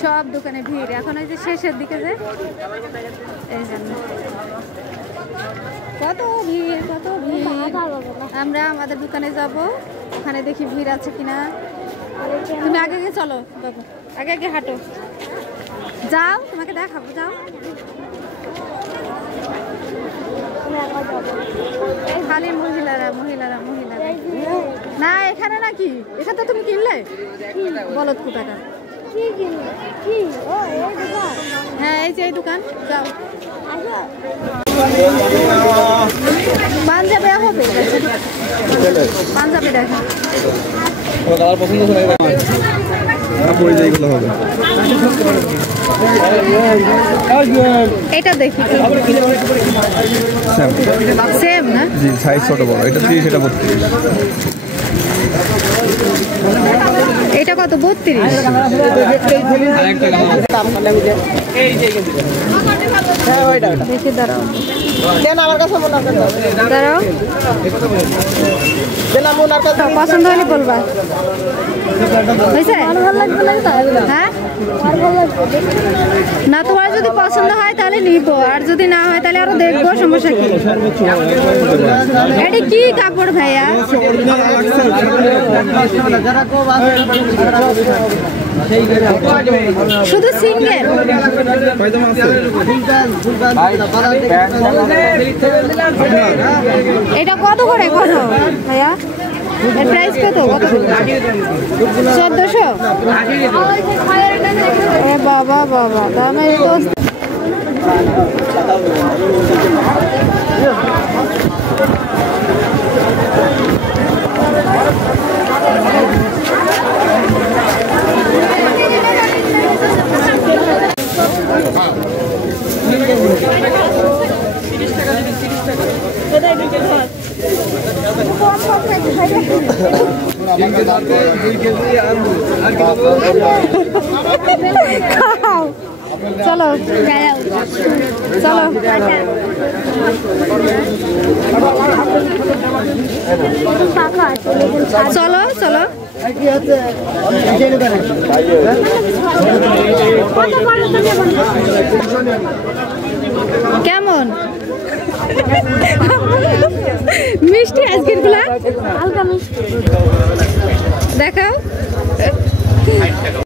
সব দোকানে ভিড় এখন এই যে শেষের দিকে যে এই জন্য কত ভিড় কত ভিড়। আমরা আমাদের দোকানে যাব, ওখানে দেখি ভিড় আছে কিনা। তুমি আগে আগে চলো বাবু, আগে আগে হাঁটো, যাও তোমাকে দেখাবো, যাও। খালি মহিলারা মহিলারা মহিলারা। না এখানে নাকি, এখানে তো তুমি কিনলে বলদ কোটাকা। হ্যাঁ এই যে এই দোকান, যাও। পাঞ্জাবে হবে, পাঞ্জাবে দেখা এটা দেখি সেম না, জি সাইজ ছোট বড়, এটা 30 এটা 32। এটা কত 32? দেখি দাঁড়াও দাঁড়াও, পছন্দ হলে বলবা। হ্যাঁ না, তোমার যদি পছন্দ হয় তাহলে নিবো, আর যদি না হয় তাহলে আরো দেখবো, সমস্যা কি। এটা কি কাপড় ভাইয়া? শুধু সিঙ্গেল? এটা কত করে, কত ভাইয়া এর প্রাইস কত? কত? 1400? বাবা বাবা, দামে তো। চলো চলো চলো চলো। কেমন মিষ্টি আজকের গুলা? হালকা মিষ্টি দেখাও।